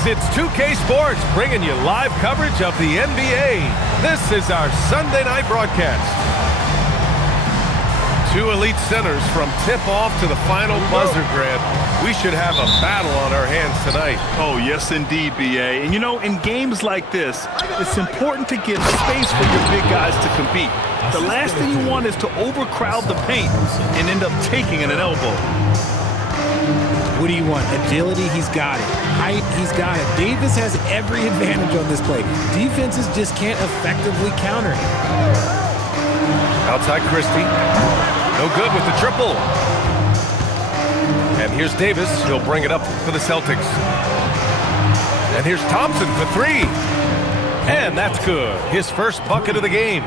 Fans, it's 2K Sports bringing you live coverage of the NBA. This is our Sunday night broadcast. Two elite centers from tip-off to the final buzzer grab. We should have a battle on our hands tonight. Oh, yes, indeed, B.A. And, you know, in games like this, it's important to give space for your big guys to compete. The last thing you want is to overcrowd the paint and end up taking an elbow. What do you want? Agility, he's got it. Height, he's got it. Davis has every advantage on this play. Defenses just can't effectively counter him. Outside Christie. No good with the triple. And here's Davis. He'll bring it up for the Celtics. And here's Thompson for three. And that's good. His first bucket of the game.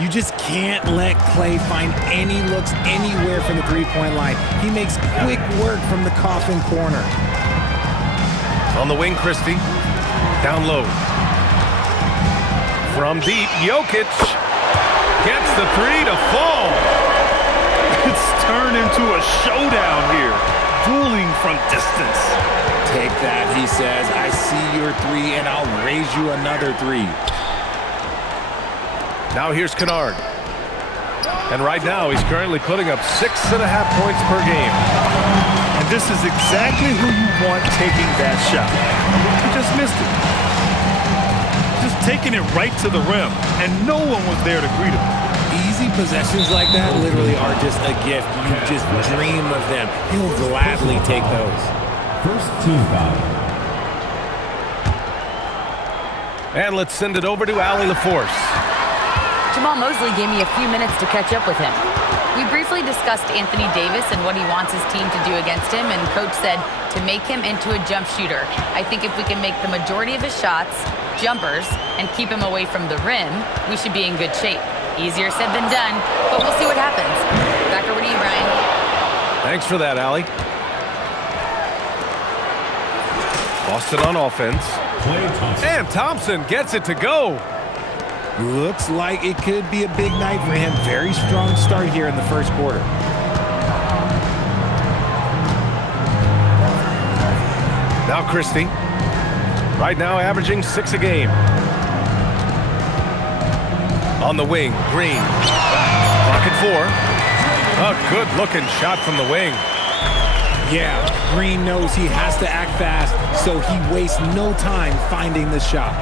You just can't let Klay find any looks anywhere from the three-point line. He makes quick work from the coffin corner. On the wing, Christie. Down low. From deep, Jokic gets the three to fall. It's turned into a showdown here. Dueling from distance. Take that, he says. I see your three, and I'll raise you another three. Now here's Kennard. And right now, he's currently putting up 6.5 points per game. And this is exactly who you want taking that shot. He just missed it. Just taking it right to the rim, and no one was there to greet him. Easy possessions like that literally are just a gift. You just dream of them. He'll gladly take those. First team foul. And let's send it over to Allie LaForce. Jamal Mosley gave me a few minutes to catch up with him. We briefly discussed Anthony Davis and what he wants his team to do against him, and Coach said to make him into a jump shooter. I think if we can make the majority of his shots jumpers and keep him away from the rim, we should be in good shape. Easier said than done, but we'll see what happens. Back over to you, Brian. Thanks for that, Allie. Boston on offense. And Thompson gets it to go. Looks like it could be a big night for him. Very strong start here in the first quarter. Now Christie. Right now averaging 6 a game. On the wing, Green. Clock at 4. A good-looking shot from the wing. Yeah, Green knows he has to act fast, so he wastes no time finding the shot.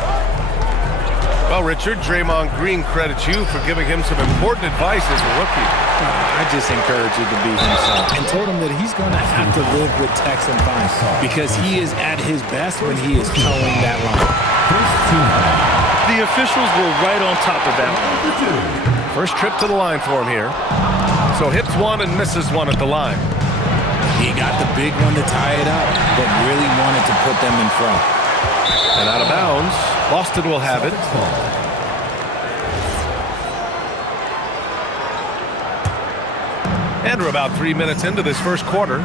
Well, Richard, Draymond Green credits you for giving him some important advice as a rookie. I just encouraged you to be himself and told him that he's going to have to live with Tex and Fine because he is at his best when he is towing that line. The officials were right on top of that one. First trip to the line for him here. So hits one and misses one at the line. He got the big one to tie it up, but really wanted to put them in front. And out of bounds, Boston will have it. And we're about 3 minutes into this first quarter.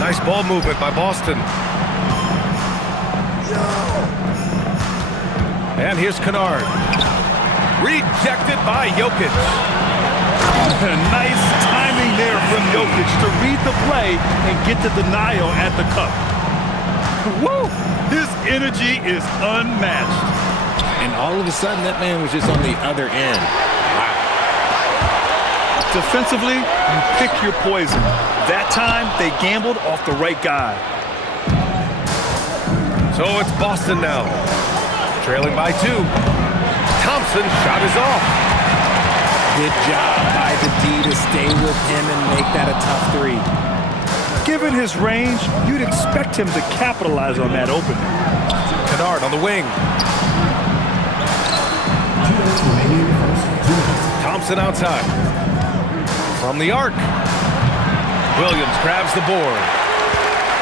Nice ball movement by Boston. And here's Kennard. Rejected by Jokic. Nice timing there from Jokic to read the play and get the denial at the cup. Woo! His energy is unmatched. And all of a sudden, that man was just on the other end. Wow. Defensively, you pick your poison. That time, they gambled off the right guy. So it's Boston now. Trailing by 2. Thompson shot is off. Good job by the D to stay with him and make that a tough three. Given his range, you'd expect him to capitalize on that opening. Kennard on the wing. Thompson outside. From the arc. Williams grabs the board.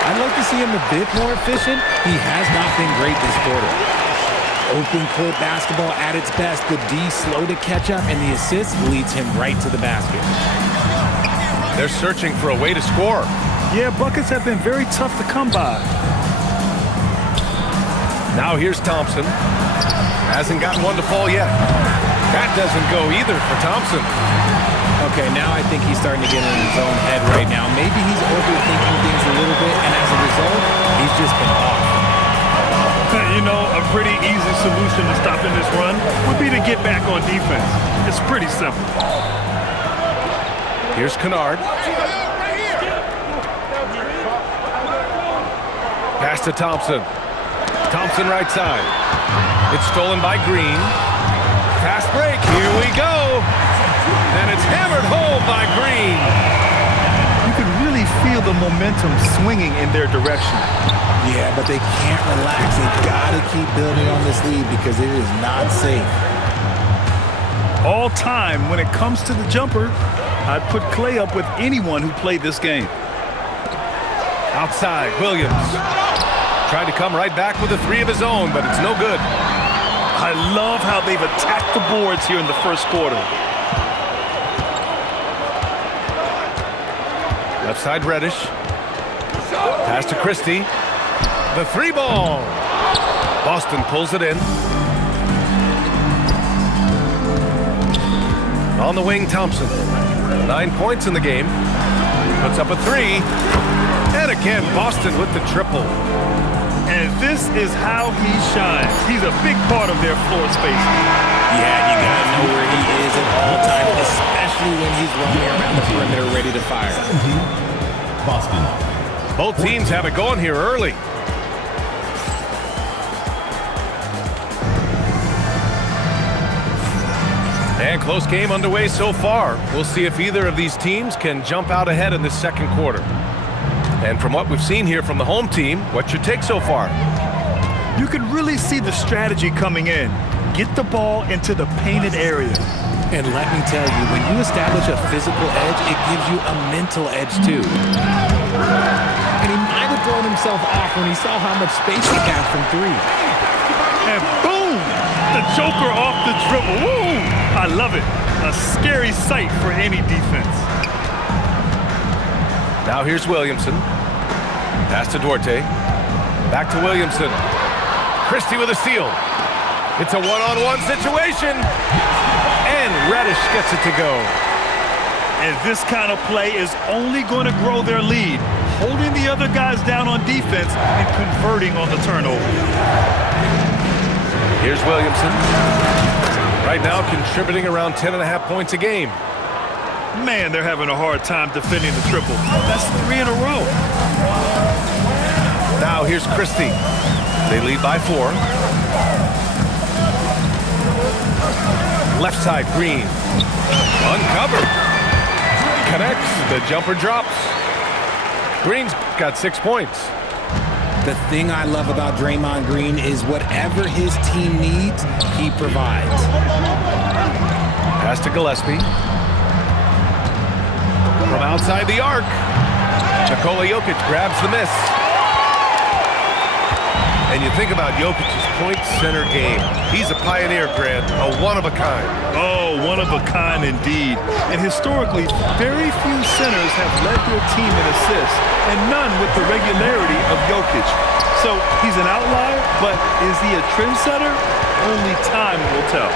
I'd like to see him a bit more efficient. He has not been great this quarter. Open court basketball at its best. The D slow to catch up, and the assist leads him right to the basket. They're searching for a way to score. Yeah, buckets have been very tough to come by. Now here's Thompson. Hasn't gotten one to fall yet. That doesn't go either for Thompson. Okay, now I think he's starting to get in his own head right now. Maybe he's overthinking things a little bit, and as a result, he's just been off. You know, a pretty easy solution to stopping this run would be to get back on defense. It's pretty simple. Here's Kennard. Pass to Thompson. Thompson right side. It's stolen by Green. Fast break. Here we go. And it's hammered home by Green. You can really feel the momentum swinging in their direction. Yeah, but they can't relax. They've got to keep building on this lead because it is not safe. All time, when it comes to the jumper, I'd put Klay up with anyone who played this game. Outside, Williams. Tried to come right back with a three of his own, but it's no good. I love how they've attacked the boards here in the first quarter. Left side, Reddish. Pass to Christie. The three ball. Boston pulls it in. On the wing, Thompson. 9 points in the game. Puts up a three. And again, Boston with the triple. And this is how he shines. He's a big part of their floor space. Yeah, you got to know where he is at all times, especially when he's roaming around the perimeter ready to fire. Boston. Both teams have it going here early. And close game underway so far. We'll see if either of these teams can jump out ahead in this second quarter. And from what we've seen here from the home team, what's your take so far? You can really see the strategy coming in. Get the ball into the painted area. And let me tell you, when you establish a physical edge, it gives you a mental edge too. And he might have thrown himself off when he saw how much space he had from three. And boom! The Joker off the dribble. Woo! I love it. A scary sight for any defense. Now here's Williamson. Pass to Duarte. Back to Williamson. Christie with a steal. It's a one-on-one situation. And Reddish gets it to go. And this kind of play is only going to grow their lead, holding the other guys down on defense and converting on the turnover. Here's Williamson. Right now contributing around 10.5 points a game. Man, they're having a hard time defending the triple. That's 3 in a row. Now here's Christie. They lead by 4. Left side, Green. Uncovered. Connects. The jumper drops. Green's got 6 points. The thing I love about Draymond Green is whatever his team needs, he provides. Pass to Gillespie. From outside the arc. Nikola Jokic grabs the miss. And you think about Jokic's point center game. He's a pioneer, Grant, a one-of-a-kind. Oh, one of a kind indeed. And historically, very few centers have led their team in assists, and none with the regularity of Jokic. So he's an outlier, but is he a trendsetter? Only time will tell.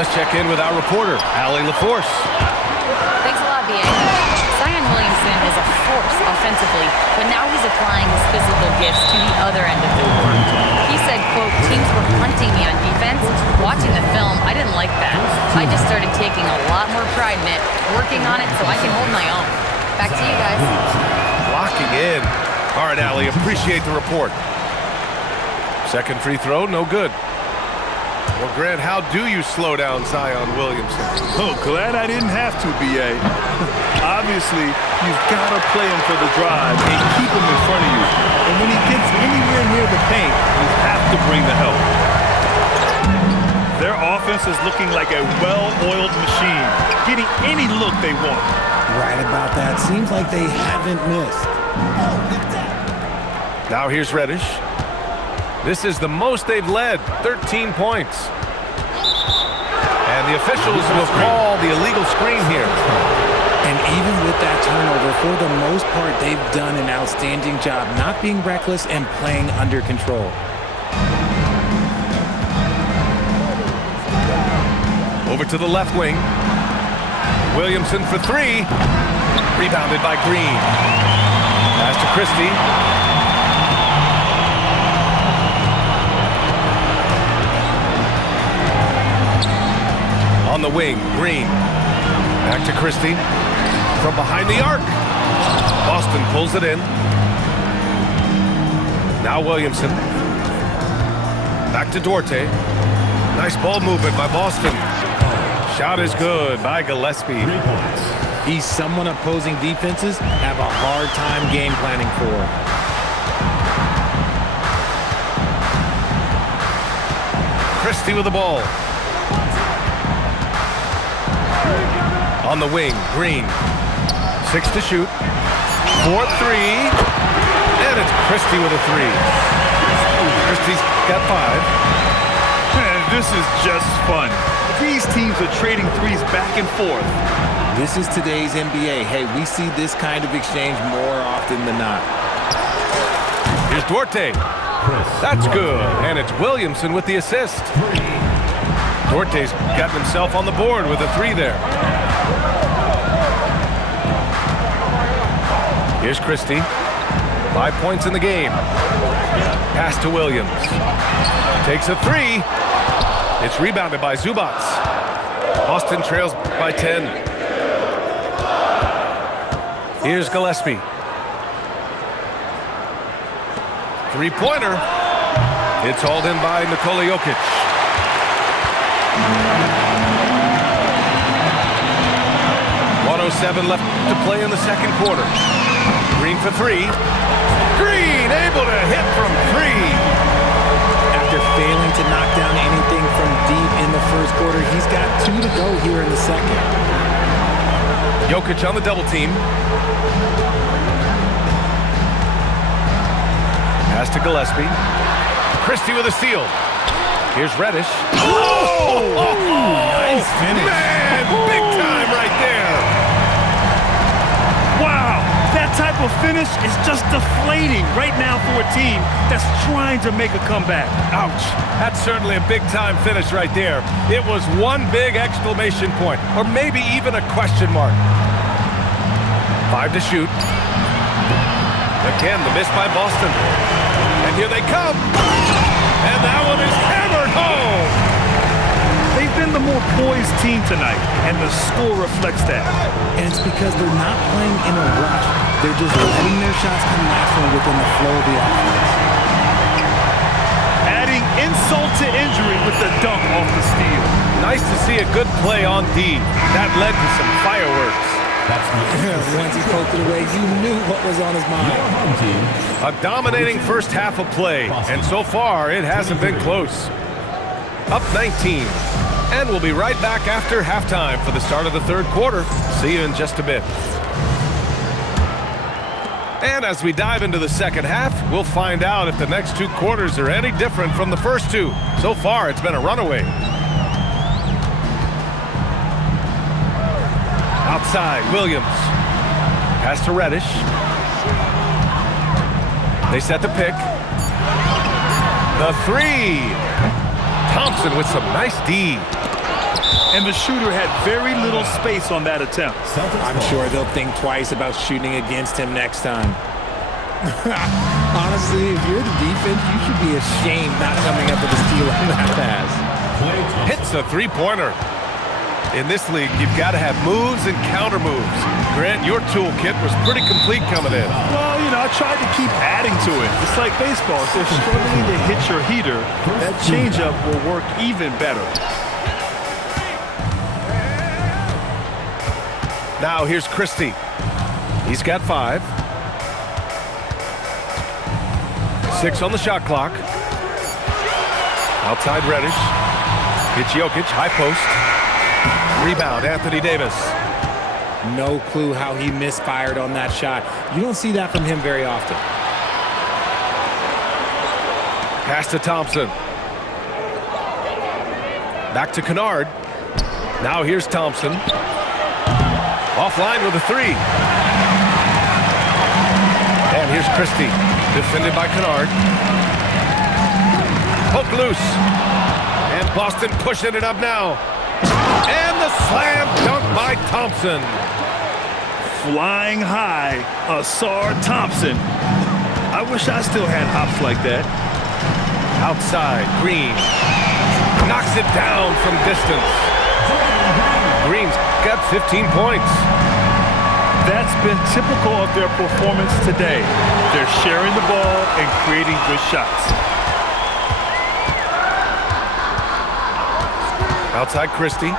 Let's check in with our reporter, Allie LaForce. Thanks a lot, B.A. Zion Williamson is a force offensively, but now he's applying his physical gifts to the other end of the court. He said, quote, teams were hunting me on defense. Watching the film, I didn't like that. I just started taking a lot more pride in it, working on it so I can hold my own. Back to you guys. Locking in. All right, Allie, appreciate the report. Second free throw, no good. Well, Grant, how do you slow down Zion Williamson? Oh, glad I didn't have to, B.A. Obviously, you've got to play him for the drive and keep him in front of you. And when he gets anywhere near the paint, you have to bring the help. Their offense is looking like a well-oiled machine, getting any look they want. Right about that. Seems like they haven't missed. Now here's Reddish. This is the most they've led, 13 points. And the officials will call the illegal screen here. And even with that turnover, for the most part, they've done an outstanding job not being reckless and playing under control. Over to the left wing. Williamson for three. Rebounded by Green. Pass to Christie. On the wing, Green. Back to Christie. From behind the arc. Boston pulls it in. Now Williamson. Back to Duarte. Nice ball movement by Boston. Shot is good by Gillespie. He's someone opposing defenses have a hard time game planning for. Christie with the ball. On the wing, Green. 6 to shoot. 4-3. And it's Christie with a three. Christie's got 5. Man, this is just fun. These teams are trading threes back and forth. This is today's NBA. Hey, we see this kind of exchange more often than not. Here's Duarte. That's good. And it's Williamson with the assist. Duarte's gotten himself on the board with a three there. Here's Christie. 5 points in the game. Pass to Williams. Takes a three. It's rebounded by Zubac. Boston trails by 10. Here's Gillespie. Three-pointer. It's hauled in by Nikola Jokic. .107 left to play in the second quarter. Green for three. Green able to hit from three. After failing to knock down anything from deep in the first quarter, he's got 2 to go here in the second. Jokic on the double team. Pass to Gillespie. Christie with a steal. Here's Reddish. Nice finish. Man, big time right there. Wow, that type of finish is just deflating right now for a team that's trying to make a comeback. Ouch. That's certainly a big-time finish right there. It was one big exclamation point, or maybe even a question mark. 5 to shoot. Again, the miss by Boston. And here they come. And that one is hammered home. They've been the more poised team tonight, and the score reflects that. And it's because they're not playing in a rush. They're just letting their shots come naturally within the flow of the offense. Adding insult to injury with the dunk off the steal. Nice to see a good play on D. That led to some fireworks. Once he poked it away, you knew what was on his mind. A dominating first half of play, and so far it hasn't been close. Up 19, and we'll be right back after halftime for the start of the third quarter. See you in just a bit. And as we dive into the second half, we'll find out if the next 2 quarters are any different from the first 2. So far, it's been a runaway. Outside, Williams. Pass to Reddish. They set the pick. The three. Thompson with some nice D. And the shooter had very little space on that attempt. I'm sure they'll think twice about shooting against him next time. Honestly, if you're the defense, you should be ashamed not coming up with a steal on that pass. Hits a three-pointer. In this league, you've got to have moves and counter moves. Grant, your toolkit was pretty complete coming in. Well, you know, I tried to keep adding to it. It's like baseball. If they're struggling to hit your heater, that changeup will work even better. Now here's Christie. He's got 5. 6 on the shot clock. Outside Reddish. It's Jokic, high post. Rebound, Anthony Davis. No clue how he misfired on that shot. You don't see that from him very often. Pass to Thompson. Back to Kennard. Now here's Thompson. Offline with a 3. And here's Christie. Defended by Kennard. Poke loose. And Boston pushing it up now. And the slam dunk by by Thompson. Flying high, Ausar Thompson. I wish I still had hops like that. Outside, Green. Knocks it down from distance. Green's got 15 points. That's been typical of their performance today. They're sharing the ball and creating good shots. Outside, Christie.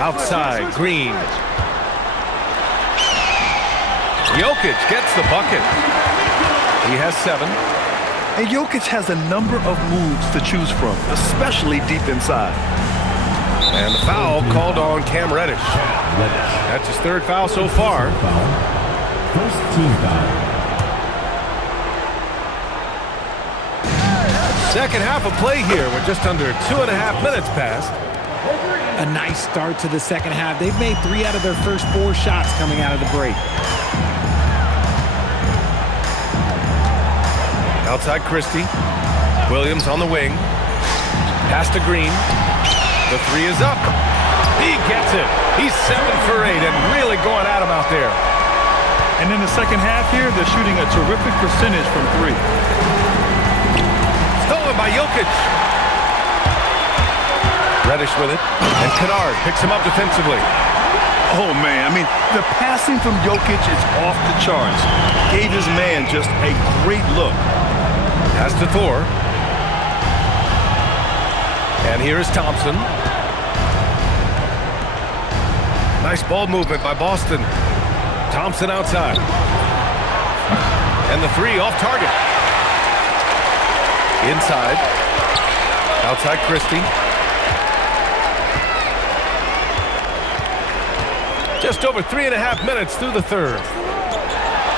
Outside, Green. Jokic gets the bucket. He has 7. And Jokic has a number of moves to choose from, especially deep inside. And the foul called on Cam Reddish. That's his 3rd foul so far. First team foul. Second half of play here. We're just under 2.5 minutes past. A nice start to the second half. They've made 3 out of their first 4 shots coming out of the break. Outside, Christie. Williams on the wing. Pass to Green. The 3 is up. He gets it. He's 7 for 8 and really going at him out there. And in the second half here, they're shooting a terrific percentage from 3. Stolen by Jokic. Reddish with it. And Kennard picks him up defensively. Oh, man. I mean, the passing from Jokic is off the charts. Gave his man just a great look. Pass to Thor. And here is Thompson. Nice ball movement by Boston. Thompson outside. And the 3 off target. Inside. Outside, Christie. Just over 3.5 minutes through the 3rd.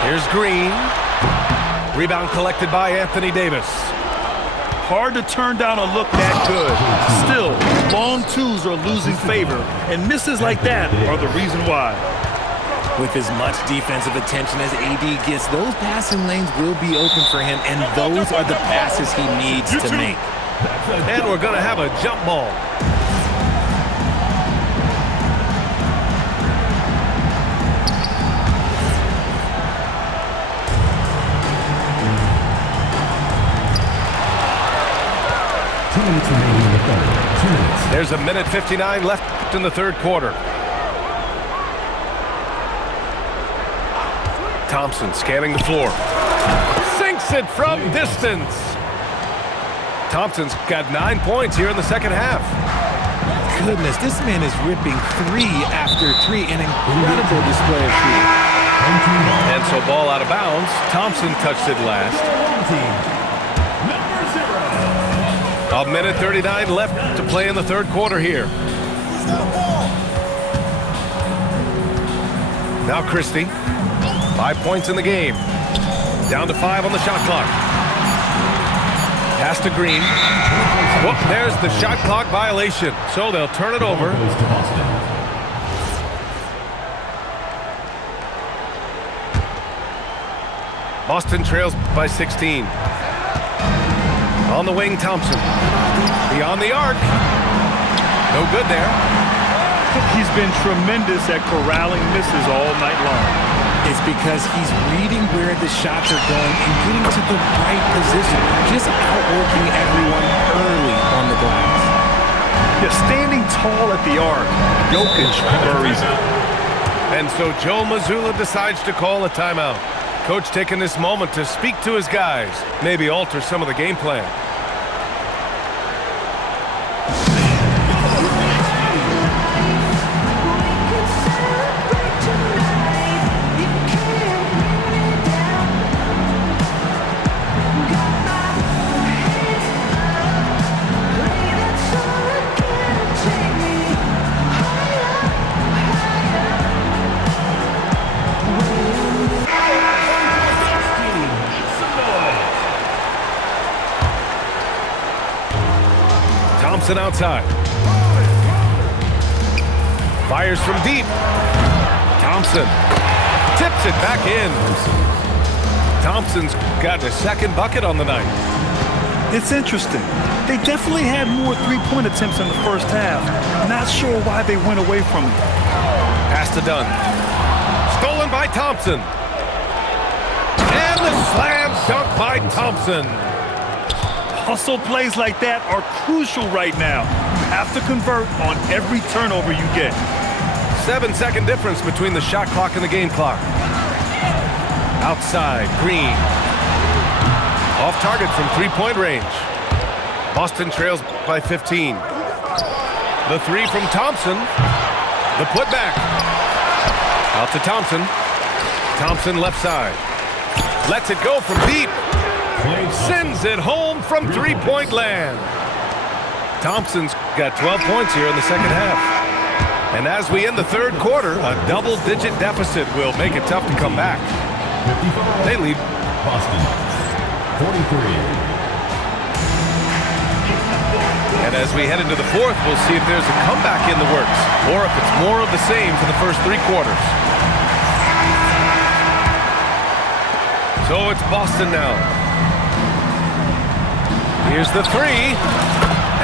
Here's Green. Rebound collected by Anthony Davis. Hard to turn down a look that good. Still, long 2s are losing favor, and misses like that are the reason why. With as much defensive attention as AD gets, those passing lanes will be open for him, and those are the passes he needs to make. And we're going to have a jump ball. There's a minute 59 left in the 3rd quarter. Thompson scanning the floor. Sinks it from distance. Thompson's got 9 points here in the second half. Goodness, this man is ripping 3 after 3. An incredible display of shooting. And so ball out of bounds. Thompson touched it last. A minute 39 left to play in the 3rd quarter here. Now Christie. 5 points in the game. Down to 5 on the shot clock. Pass to Green. Whoop, there's the shot clock violation. So they'll turn it over. Boston trails by 16. On the wing, Thompson. Beyond the arc. No good there. He's been tremendous at corralling misses all night long. It's because he's reading where the shots are going and getting to the right position. Just outworking everyone early on the glass. Yeah, standing tall at the arc, Jokic buries it. And so Joe Mazzulla decides to call a timeout. Coach taking this moment to speak to his guys, maybe alter some of the game plan. Thompson outside. Fires from deep. Thompson tips it back in. Thompson's got a 2nd bucket on the night. It's interesting. They definitely had more three-point attempts in the first half. Not sure why they went away from it. Pass to Dunn. Stolen by Thompson. And the slam dunk by Thompson. Hustle plays like that are crucial right now. You have to convert on every turnover you get. 7-second difference between the shot clock and the game clock. Outside, Green. Off target from three-point range. Boston trails by 15. The three from Thompson. The putback. Out to Thompson. Thompson left side. Lets it go from deep. Sends it home from three-point land. Thompson's got 12 points here in the second half. And as we end the third quarter, a double-digit deficit will make it tough to come back. They lead. Boston, 43. And as we head into the fourth, we'll see if there's a comeback in the works or if it's more of the same for the first three quarters. So it's Boston now. Here's the three.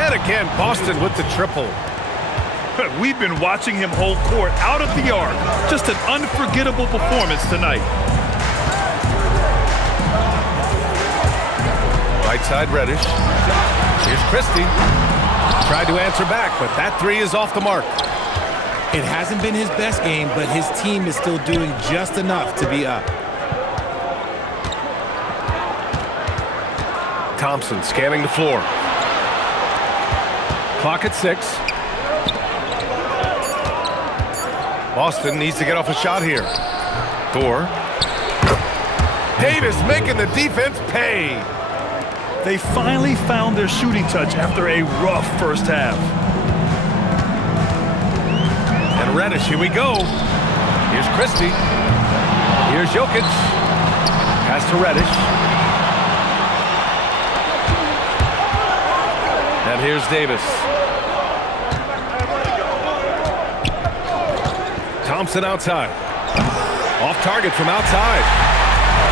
And again, Boston with the triple. We've been watching him hold court out of the arc. Just an unforgettable performance tonight. Right side, Reddish. Here's Christie. Tried to answer back, but that three is off the mark. It hasn't been his best game, but his team is still doing just enough to be up. Thompson scanning the floor. Clock at 6. Boston needs to get off a shot here. Thor. Davis making the defense pay. They finally found their shooting touch after a rough first half. And Reddish, here we go. Here's Christie. Here's Jokic. Pass to Reddish. And here's Davis. Thompson outside. Off target from outside.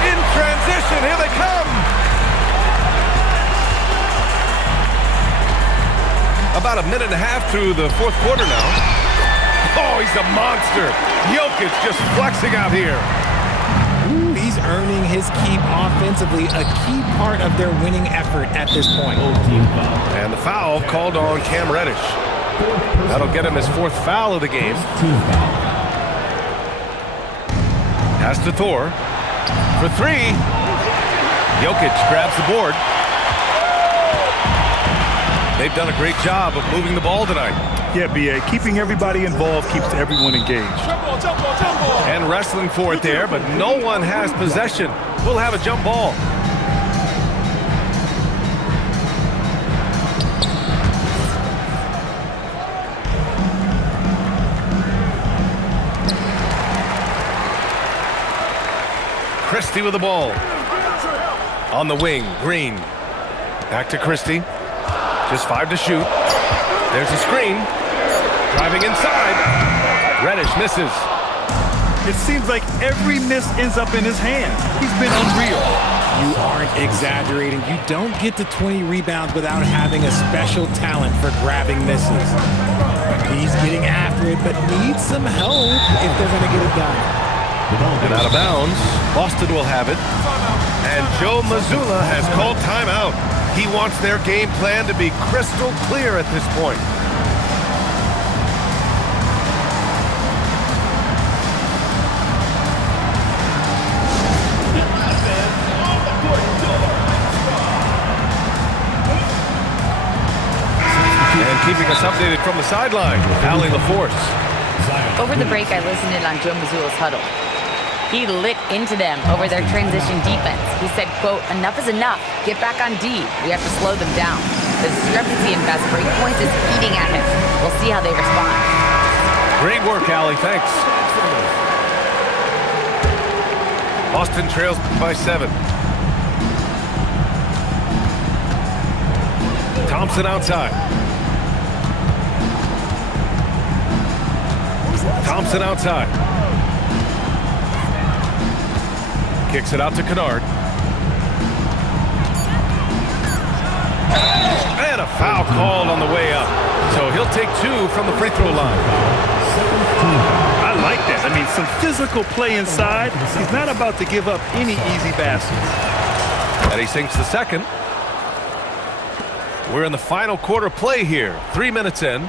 In transition, here they come. About a minute and a half through the fourth quarter now. Oh, he's a monster. Jokic just flexing out here. Ooh, he's earning his keep offensively, a key part of their winning effort at this point. And the foul called on Cam Reddish. That'll get him his fourth foul of the game. Pass to Thor. For three. Jokic grabs the board. They've done a great job of moving the ball tonight. Yeah, B.A., keeping everybody involved keeps everyone engaged. And wrestling for it there, but no one has possession. We'll have a jump ball. Christie with the ball. On the wing, Green. Back to Christie. Just 5 to shoot. There's a screen. Driving inside. Reddish misses. It seems like every miss ends up in his hands. He's been unreal. You aren't exaggerating. You don't get to 20 rebounds without having a special talent for grabbing misses. He's getting after it, but needs some help if they're going to get it done. And out of bounds, Boston will have it. And Joe Mazzulla has called timeout. He wants their game plan to be crystal clear at this point. And keeping us updated from the sideline, Allie LaForce. Over the break, I listened in on Joe Mazzulla's huddle. He lit into them over their transition defense. He said, quote, "Enough is enough. Get back on D. We have to slow them down. The discrepancy in fast break points is eating at him. We'll see how they respond." Great work, Allie. Thanks. Boston trails by 7. Thompson outside. Thompson outside. Kicks it out to Kennard. And a foul called on the way up. So he'll take 2 from the free throw line. I like that. I mean, some physical play inside. He's not about to give up any easy baskets. And he sinks the second. We're in the final quarter play here. 3 minutes in.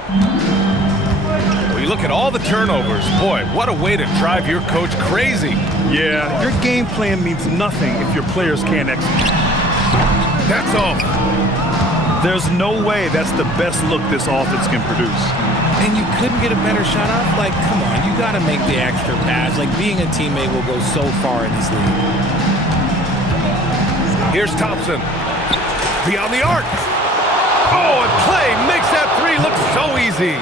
When you look at all the turnovers, boy, what a way to drive your coach crazy. Yeah, your game plan means nothing if your players can't execute. That's all. There's no way that's the best look this offense can produce. And you couldn't get a better shot off? Like, come on, you got to make the extra pass. Like, being a teammate will go so far in this league. Here's Thompson. Beyond the arc. Oh, and Clay makes that 3 look so easy.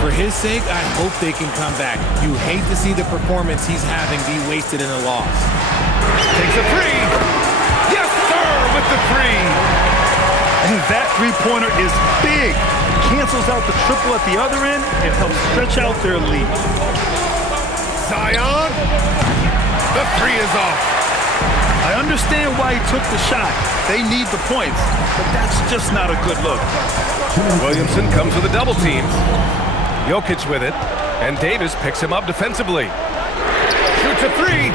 For his sake, I hope they can come back. You hate to see the performance he's having be wasted in a loss. Takes a 3. Yes, sir, with the 3. And that three-pointer is big. Cancels out the triple at the other end and helps stretch out their lead. Zion. The 3 is off. I understand why he took the shot. They need the points, but that's just not a good look. Williamson comes with a double team. Jokic with it, and Davis picks him up defensively. Shoots a 3.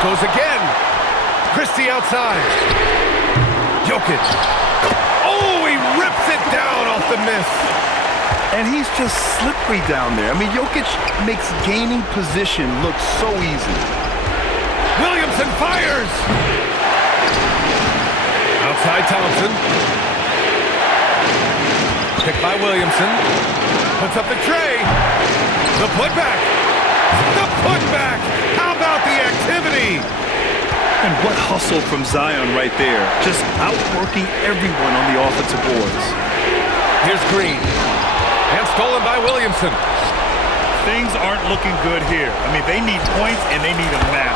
Goes again. Christie outside. Jokic. Oh, he rips it down off the miss. And he's just slippery down there. I mean, Jokic makes gaining position look so easy. Williamson fires. Outside Thompson. Picked by Williamson. Puts up the tray. The putback. The putback. How about the activity? And what hustle from Zion right there. Just outworking everyone on the offensive boards. Here's Green. And stolen by Williamson. Things aren't looking good here. I mean, they need points, and they need them now.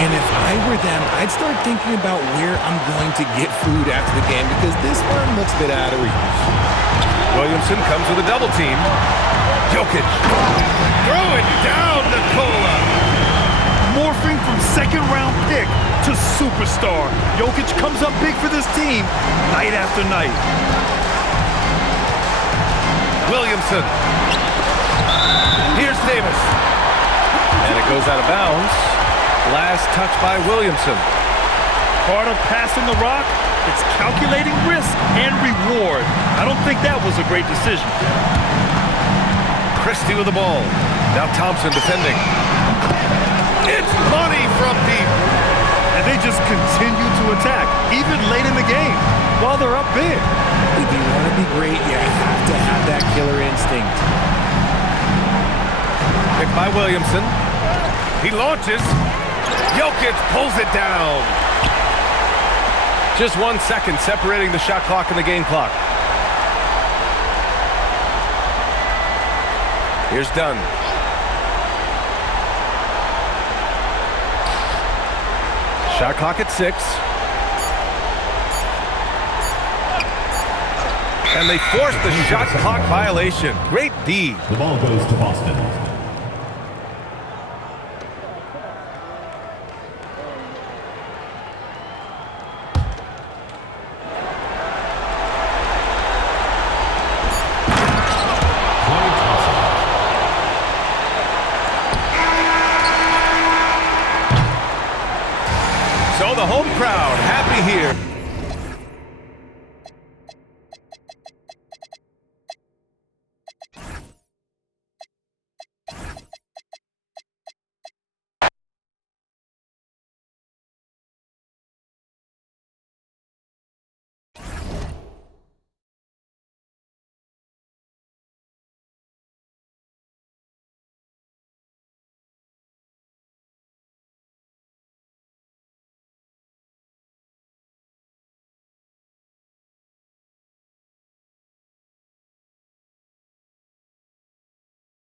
And if I were them, I'd start thinking about where I'm going to get food after the game because this one looks a bit out of reach. Williamson comes with a double team. Jokic. Throwing down Nikola. Morphing from second-round pick to superstar. Jokic comes up big for this team night after night. Williamson. Here's Davis. And it goes out of bounds. Last touch by Williamson. Part of passing the rock, it's calculating risk and reward. I don't think that was a great decision. Christie with the ball. Now Thompson defending. It's money from deep. And they just continue to attack, even late in the game, while they're up big. If you want to be great, you have to have that killer instinct. Picked by Williamson. He launches. Jokic pulls it down. Just 1 second separating the shot clock and the game clock. Here's Dunn. Shot clock at 6. And they force the shot clock violation. Great D. The ball goes to Boston. So the home crowd happy here.